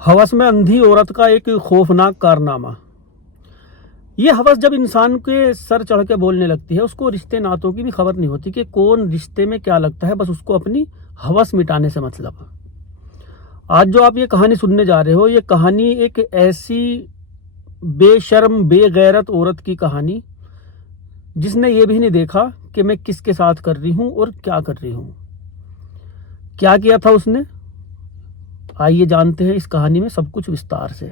हवस में अंधी औरत का एक खौफनाक कारनामा। ये हवस जब इंसान के सर चढ़ के बोलने लगती है, उसको रिश्ते नातों की भी खबर नहीं होती कि कौन रिश्ते में क्या लगता है, बस उसको अपनी हवस मिटाने से मतलब। आज जो आप ये कहानी सुनने जा रहे हो, ये कहानी एक ऐसी बेशर्म बेगैरत औरत की कहानी जिसने ये भी नहीं देखा कि मैं किसके साथ कर रही हूं और क्या कर रही हूं। क्या किया था उसने, आइए जानते हैं इस कहानी में सब कुछ विस्तार से।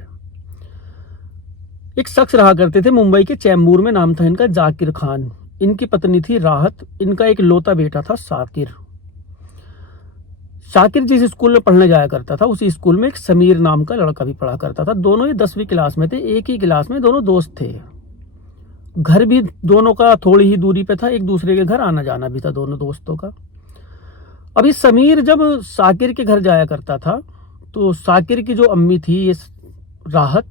एक शख्स रहा करते थे मुंबई के चैम्बूर में, नाम था इनका जाकिर खान। इनकी पत्नी थी राहत, इनका एक लौता बेटा था शाकिर। शाकिर जिस स्कूल में पढ़ने जाया करता था, उसी स्कूल में एक समीर नाम का लड़का भी पढ़ा करता था। दोनों ही 10वीं क्लास में थे, एक ही क्लास में दोनों दोस्त थे। घर भी दोनों का थोड़ी ही दूरी पे था, एक दूसरे के घर आना जाना भी था दोनों दोस्तों का। अभी समीर जब शाकिर के घर जाया करता था, तो शाकिर की जो अम्मी थी ये राहत,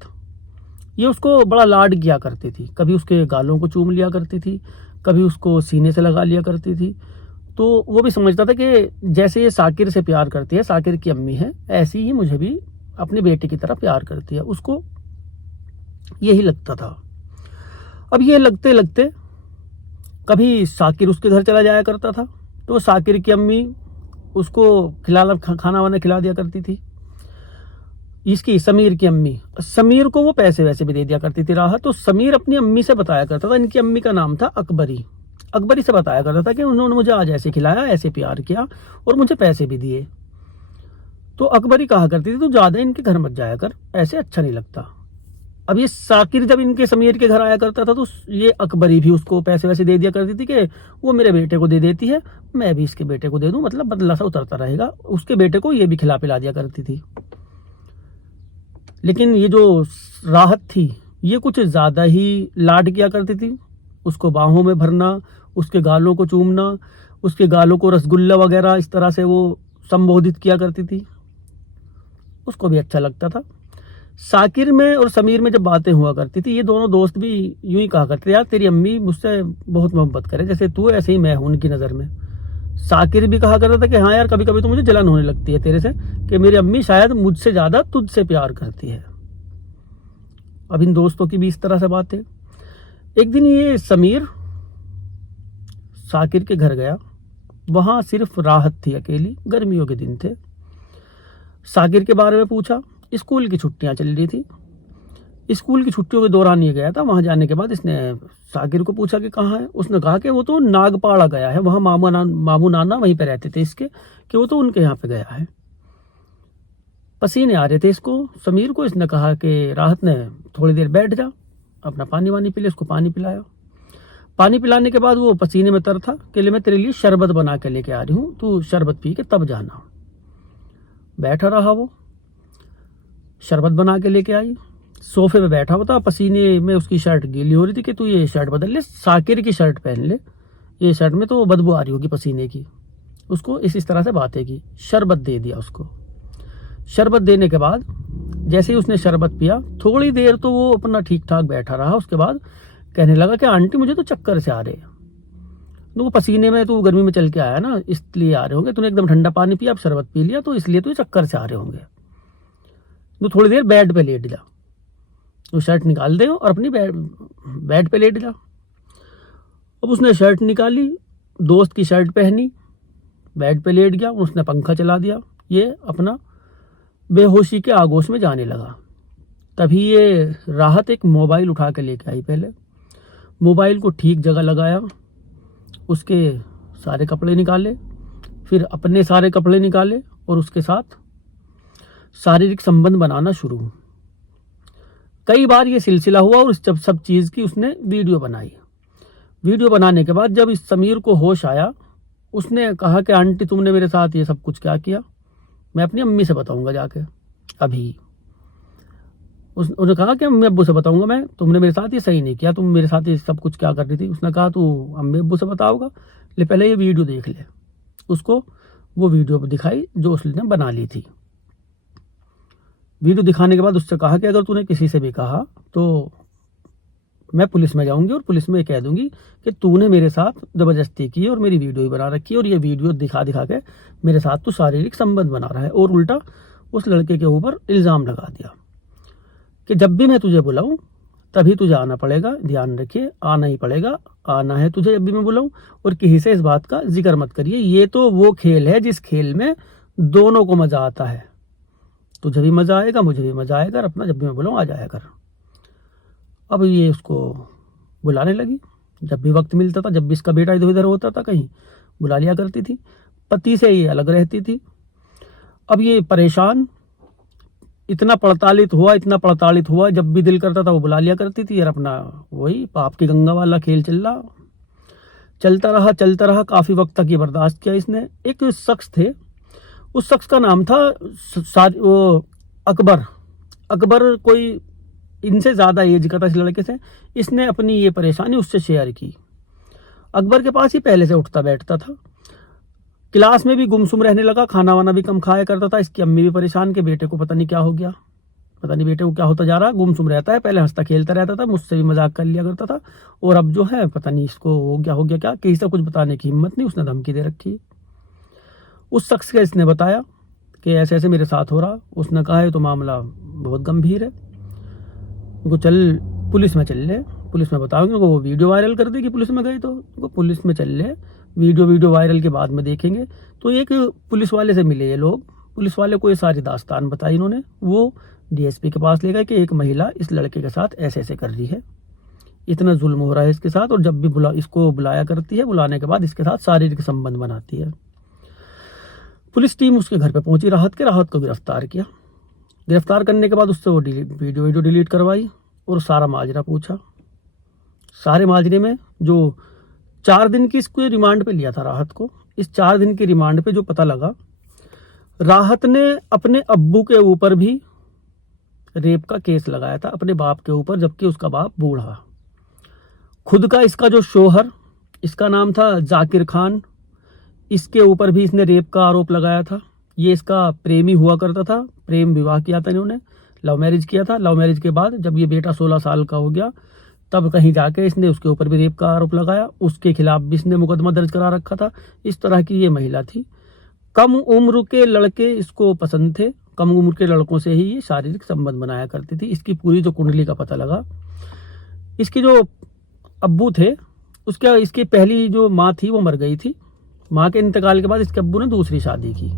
ये उसको बड़ा लाड किया करती थी। कभी उसके गालों को चूम लिया करती थी, कभी उसको सीने से लगा लिया करती थी। तो वो भी समझता था कि जैसे ये शाकिर से प्यार करती है, शाकिर की अम्मी है, ऐसी ही मुझे भी अपने बेटे की तरह प्यार करती है। उसको यही लगता था। अब ये लगते लगते कभी शाकिर उसके घर चला जाया करता था, तो शाकिर की अम्मी उसको खाना वाना खिला दिया करती थी। इसकी समीर की अम्मी, समीर को वो पैसे वैसे भी दे दिया करती थी राहत। तो समीर अपनी अम्मी से बताया करता था, इनकी अम्मी का नाम था अकबरी। अकबरी से बताया करता था कि उन्होंने मुझे आज ऐसे खिलाया, ऐसे प्यार किया और मुझे पैसे भी दिए। तो अकबरी कहा करती थी, तू ज्यादा इनके घर मत जाया कर, ऐसे अच्छा नहीं लगता। अब ये शाकिर जब इनके समीर के घर आया करता था, तो ये अकबरी भी उसको पैसे वैसे दे दिया करती थी कि वो मेरे बेटे को दे देती है, मैं भी इसके बेटे को दे दूं, मतलब बदला सा उतरता रहेगा। उसके बेटे को ये भी खिला पिला दिया करती थी। लेकिन ये जो राहत थी, ये कुछ ज्यादा ही लाड किया करती थी। उसको बाहों में भरना, उसके गालों को चूमना, उसके गालों को रसगुल्ला वगैरह इस तरह से वो संबोधित किया करती थी। उसको भी अच्छा लगता था। शाकिर में और समीर में जब बातें हुआ करती थी, ये दोनों दोस्त भी यूं ही कहा करते, यार तेरी अम्मी मुझसे बहुत मोहब्बत करे, जैसे तू ऐसे ही मैं हूं उनकी नज़र में। शाकिर भी कहा करता था कि हाँ यार, कभी कभी तो मुझे जलन होने लगती है तेरे से, कि मेरी अम्मी शायद मुझसे ज्यादा तुझसे प्यार करती है। अब इन दोस्तों की भी इस तरह से बात है। एक दिन ये समीर शाकिर के घर गया, वहां सिर्फ राहत थी अकेली, गर्मियों के दिन थे। शाकिर के बारे में पूछा, स्कूल की छुट्टियां चल रही थी। स्कूल की छुट्टियों के दौरान ये गया था। वहां जाने के बाद इसने शाकिर को पूछा कि कहाँ है। उसने कहा कि वो तो नागपाड़ा गया है, वहां मामू नाना वहीं पे रहते थे इसके, कि वो तो उनके यहाँ पे गया है। पसीने आ रहे थे इसको, समीर को। इसने कहा कि राहत ने थोड़ी देर बैठ जा, अपना पानी वानी पी ले। उसको पानी पिलाया। पानी पिलाने के बाद वो पसीने में तर था कि मैं तेरे लिए शरबत बना के लेके आ रही हूँ, तू शरबत पी के तब जाना। बैठा रहा वो, शरबत बना के लेके आई। सोफे पे बैठा हुआ था, पसीने में उसकी शर्ट गीली हो रही थी कि तू ये शर्ट बदल ले, शाकिर की शर्ट पहन ले, ये शर्ट में तो बदबू आ रही होगी पसीने की। उसको इस तरह से बातें की। शरबत दे दिया उसको। शरबत देने के बाद जैसे ही उसने शरबत पिया, थोड़ी देर तो वो अपना ठीक ठाक बैठा रहा। उसके बाद कहने लगा कि आंटी मुझे तो चक्कर से आ रहे हैं। वो पसीने में, तो गर्मी में चल के आया ना, इसलिए आ रहे होंगे। तूने एकदम ठंडा पानी पिया, अब शरबत पी लिया, तो इसलिए तो चक्कर से आ रहे होंगे। तो थोड़ी देर बेड पे लेट जा, वो शर्ट निकाल दे और अपनी बेड पे लेट जा। अब उसने शर्ट निकाली, दोस्त की शर्ट पहनी, बेड पे लेट गया। उसने पंखा चला दिया, ये अपना बेहोशी के आगोश में जाने लगा। तभी ये राहत एक मोबाइल उठा के लेके आई। पहले मोबाइल को ठीक जगह लगाया, उसके सारे कपड़े निकाले, फिर अपने सारे कपड़े निकाले और उसके साथ शारीरिक संबंध बनाना शुरू। कई बार ये सिलसिला हुआ और जब सब चीज़ की उसने वीडियो बनाई। वीडियो बनाने के बाद जब इस समीर को होश आया, उसने कहा कि आंटी तुमने मेरे साथ ये सब कुछ क्या किया, मैं अपनी अम्मी से बताऊंगा जाके अभी। उसने कहा कि अम्मी अब्बू से बताऊंगा मैं, तुमने मेरे साथ ये सही नहीं किया, तुम मेरे साथ ये सब कुछ क्या कर रही थी। उसने कहा तू अम्मी अब्बू से बताओगा, ले पहले ये वीडियो देख ले। उसको वो वीडियो दिखाई जो उसने बना ली थी। वीडियो दिखाने के बाद उससे कहा कि अगर तूने किसी से भी कहा तो मैं पुलिस में जाऊंगी और पुलिस में कह दूंगी कि तूने मेरे साथ जबरदस्ती की और मेरी वीडियो ही बना रखी है, और ये वीडियो दिखा दिखा के मेरे साथ तू शारीरिक संबंध बना रहा है। और उल्टा उस लड़के के ऊपर इल्ज़ाम लगा दिया कि जब भी मैं तुझे बुलाऊं तभी तुझे आना पड़ेगा, ध्यान रखिए, आना ही पड़ेगा, आना है तुझे जब भी मैं बुलाऊं, और किसी से इस बात का जिक्र मत करिए। ये तो वो खेल है जिस खेल में दोनों को मज़ा आता है, तुझे भी मज़ा आएगा, मुझे भी मज़ा आएगा, और अपना जब भी मैं बुलाऊं आ जाया कर। अब ये उसको बुलाने लगी, जब भी वक्त मिलता था, जब भी इसका बेटा इधर उधर होता था कहीं, बुला लिया करती थी। पति से ये अलग रहती थी। अब ये परेशान, इतना प्रताड़ित हुआ, जब भी दिल करता था वो बुला लिया करती थी, और अपना वही पाप की गंगा वाला खेल चलता रहा। काफ़ी वक्त तक ये बर्दाश्त किया इसने। एक शख्स थे, उस शख्स का नाम था वो अकबर, कोई इनसे ज़्यादा एज का था इस लड़के से। इसने अपनी ये परेशानी उससे शेयर की। अकबर के पास ही पहले से उठता बैठता था, क्लास में भी गुमसुम रहने लगा, खाना वाना भी कम खाया करता था। इसकी अम्मी भी परेशान कि बेटे को पता नहीं क्या हो गया, पता नहीं बेटे को क्या होता जा रहा, गुमसुम रहता है। पहले हंसता खेलता रहता था, मुझसे भी मजाक कर लिया करता था, और अब जो है पता नहीं इसको हो गया क्या, किसी से कुछ बताने की हिम्मत नहीं, उसने धमकी दे रखी है। उस शख्स का इसने बताया कि ऐसे ऐसे मेरे साथ हो रहा। उसने कहा है तो मामला बहुत गंभीर है, उनको चल पुलिस में चल ले, पुलिस में बताओगे, उनको वो वीडियो वायरल कर देगी पुलिस में गई तो, उनको पुलिस में चल ले, वीडियो वायरल के बाद में देखेंगे। तो एक पुलिस वाले से मिले ये लोग, पुलिस वाले को ये सारी दास्तान बताई इन्होंने। वो डीएसपी के पास ले गए कि एक महिला इस लड़के के साथ ऐसे ऐसे कर रही है, इतना जुल्म हो रहा है इसके साथ, और जब भी इसको बुलाया करती है, बुलाने के बाद इसके साथ शारीरिक संबंध बनाती है। पुलिस टीम उसके घर पे पहुंची, राहत को गिरफ्तार किया। गिरफ्तार करने के बाद उससे वो वीडियो डिलीट करवाई और सारा माजरा पूछा। सारे माजरे में जो 4 दिन की इसको रिमांड पे लिया था राहत को, इस 4 दिन की रिमांड पे जो पता लगा, राहत ने अपने अब्बू के ऊपर भी रेप का केस लगाया था, अपने बाप के ऊपर, जबकि उसका बाप बूढ़ा। खुद का इसका जो शोहर, इसका नाम था जाकिर खान, इसके ऊपर भी इसने रेप का आरोप लगाया था। ये इसका प्रेमी हुआ करता था, प्रेम विवाह किया था इन्होंने, लव मैरिज किया था। लव मैरिज के बाद जब ये बेटा 16 साल का हो गया, तब कहीं जाके इसने उसके ऊपर भी रेप का आरोप लगाया, उसके खिलाफ भी इसने मुकदमा दर्ज करा रखा था। इस तरह की ये महिला थी। कम उम्र के लड़के इसको पसंद थे, कम उम्र के लड़कों से ही ये शारीरिक संबंध बनाया करती थी। इसकी पूरी जो कुंडली का पता लगा, इसके जो अब्बू थे, इसकी पहली जो माँ थी वो मर गई थी। माँ के इंतकाल के बाद इसके अब्बू ने दूसरी शादी की।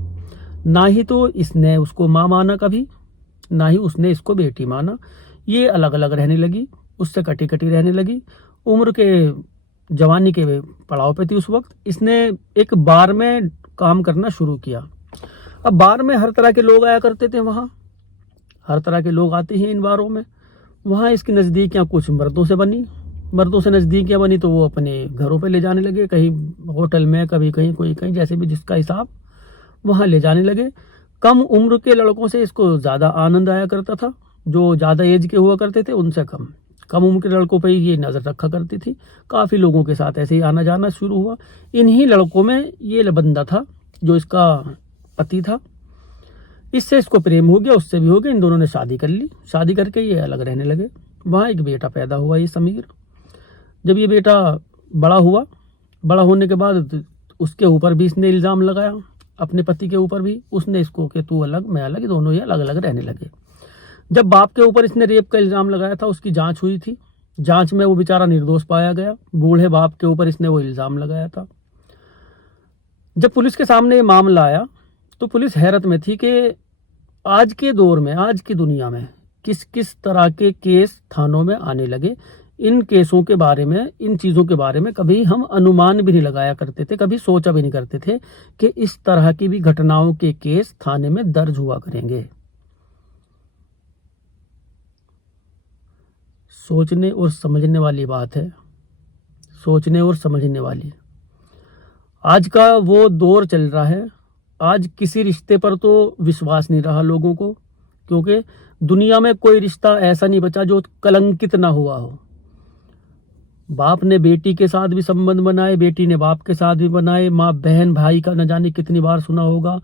ना ही तो इसने उसको माँ माना कभी, ना ही उसने इसको बेटी माना। ये अलग अलग रहने लगी, उससे कटी कटी रहने लगी। उम्र के जवानी के पड़ाव पे थी उस वक्त। इसने एक बार में काम करना शुरू किया। अब बार में हर तरह के लोग आया करते थे, वहाँ हर तरह के लोग आते हैं इन बारों में। वहाँ इसकी नज़दीकियाँ कुछ मर्दों से नज़दीकियाँ बनी तो वो अपने घरों पे ले जाने लगे, कहीं होटल में, कभी कहीं, कोई कहीं, जैसे भी जिसका हिसाब, वहाँ ले जाने लगे। कम उम्र के लड़कों से इसको ज़्यादा आनंद आया करता था, जो ज़्यादा एज के हुआ करते थे उनसे कम उम्र के लड़कों पर ये नज़र रखा करती थी। काफ़ी लोगों के साथ ऐसे ही आना जाना शुरू हुआ। इन्हीं लड़कों में ये बंदा था जो इसका पति था। इससे इसको प्रेम हो गया, उससे भी हो गया। इन दोनों ने शादी कर ली। शादी करके ये अलग रहने लगे। वहाँ एक बेटा पैदा हुआ, ये समीर। जब ये बेटा बड़ा हुआ, बड़ा होने के बाद उसके ऊपर भी इसने इल्ज़ाम लगाया, अपने पति के ऊपर भी। उसने इसको कि तू अलग मैं अलग, दोनों ये अलग अलग रहने लगे। जब बाप के ऊपर इसने रेप का इल्ज़ाम लगाया था, उसकी जांच हुई थी। जांच में वो बेचारा निर्दोष पाया गया। बूढ़े बाप के ऊपर इसने वो इल्ज़ाम लगाया था। जब पुलिस के सामने ये मामला आया तो पुलिस हैरत में थी कि आज के दौर में, आज की दुनिया में किस किस तरह के केस थानों में आने लगे। इन केसों के बारे में, इन चीज़ों के बारे में कभी हम अनुमान भी नहीं लगाया करते थे, कभी सोचा भी नहीं करते थे कि इस तरह की भी घटनाओं के केस थाने में दर्ज हुआ करेंगे। सोचने और समझने वाली बात है, सोचने और समझने वाली। आज का वो दौर चल रहा है। आज किसी रिश्ते पर तो विश्वास नहीं रहा लोगों को, क्योंकि दुनिया में कोई रिश्ता ऐसा नहीं बचा जो कलंकित ना हुआ हो। बाप ने बेटी के साथ भी संबंध बनाए, बेटी ने बाप के साथ भी बनाए, माँ बहन भाई का न जाने कितनी बार सुना होगा,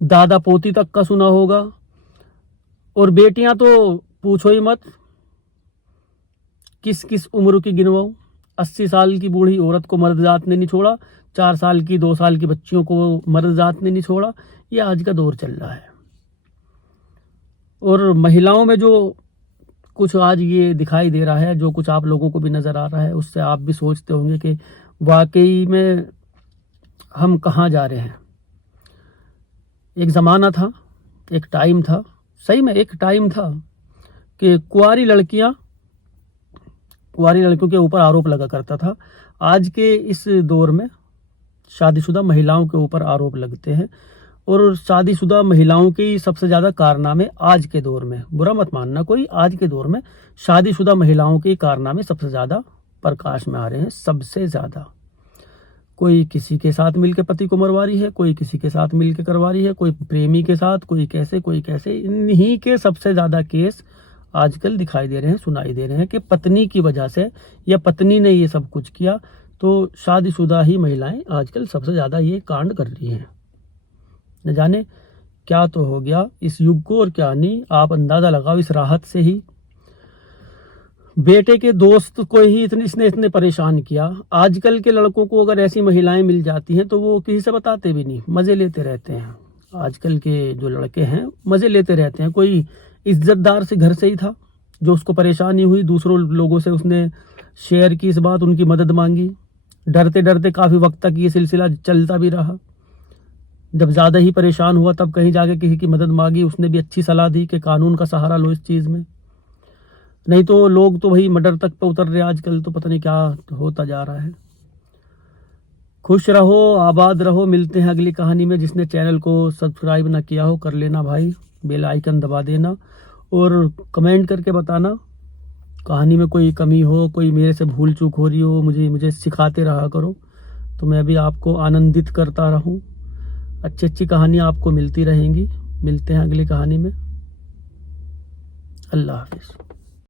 दादा पोती तक का सुना होगा। और बेटियां तो पूछो ही मत, किस किस उम्र की गिनवाऊं। 80 साल की बूढ़ी औरत को मर्द जात ने नहीं छोड़ा, 4 साल की 2 साल की बच्चियों को मर्द जात ने नहीं छोड़ा। ये आज का दौर चल रहा है। और महिलाओं में जो कुछ आज ये दिखाई दे रहा है, जो कुछ आप लोगों को भी नज़र आ रहा है, उससे आप भी सोचते होंगे कि वाकई में हम कहाँ जा रहे हैं। एक ज़माना था, एक टाइम था, सही में एक टाइम था कि कुंवारी लड़कियों के ऊपर आरोप लगा करता था। आज के इस दौर में शादीशुदा महिलाओं के ऊपर आरोप लगते हैं, और शादीशुदा महिलाओं के सबसे ज़्यादा कारनामे आज के दौर में, बुरा मत मानना कोई, आज के दौर में शादीशुदा महिलाओं के कारनामे सबसे ज़्यादा प्रकाश में आ रहे हैं, सबसे ज़्यादा। कोई किसी के साथ मिलकर पति को मरवा रही है, कोई किसी के साथ मिलकर करवा रही है, कोई प्रेमी के साथ, कोई कैसे। इन्हीं के सबसे ज़्यादा केस आजकल दिखाई दे रहे हैं, सुनाई दे रहे हैं कि पत्नी की वजह से या पत्नी ने ये सब कुछ किया। तो शादीशुदा ही महिलाएं आजकल सबसे ज़्यादा ये कांड कर रही हैं। न जाने क्या तो हो गया इस युग को और क्या नहीं। आप अंदाज़ा लगाओ इस राहत से ही बेटे के दोस्त को ही इसने इतने परेशान किया। आजकल के लड़कों को अगर ऐसी महिलाएं मिल जाती हैं तो वो किसी से बताते भी नहीं, मज़े लेते रहते हैं। आजकल के जो लड़के हैं मज़े लेते रहते हैं। कोई इज्जतदार से घर से ही था जो उसको परेशानी हुई, दूसरों लोगों से उसने शेयर की इस बात, उनकी मदद मांगी। डरते डरते काफ़ी वक्त तक ये सिलसिला चलता भी रहा। जब ज़्यादा ही परेशान हुआ तब कहीं जाके किसी की मदद मांगी, उसने भी अच्छी सलाह दी कि कानून का सहारा लो इस चीज़ में। नहीं तो लोग तो वही मर्डर तक पे उतर रहे आजकल, तो पता नहीं क्या होता जा रहा है। खुश रहो, आबाद रहो। मिलते हैं अगली कहानी में। जिसने चैनल को सब्सक्राइब ना किया हो कर लेना भाई, बेल आइकन दबा देना और कमेंट करके बताना कहानी में कोई कमी हो, कोई मेरे से भूल चूक हो रही हो, मुझे सिखाते रहा करो तो मैं भी आपको आनंदित करता रहूं। अच्छी अच्छी कहानियाँ आपको मिलती रहेंगी। मिलते हैं अगली कहानी में। अल्लाह हाफिज़।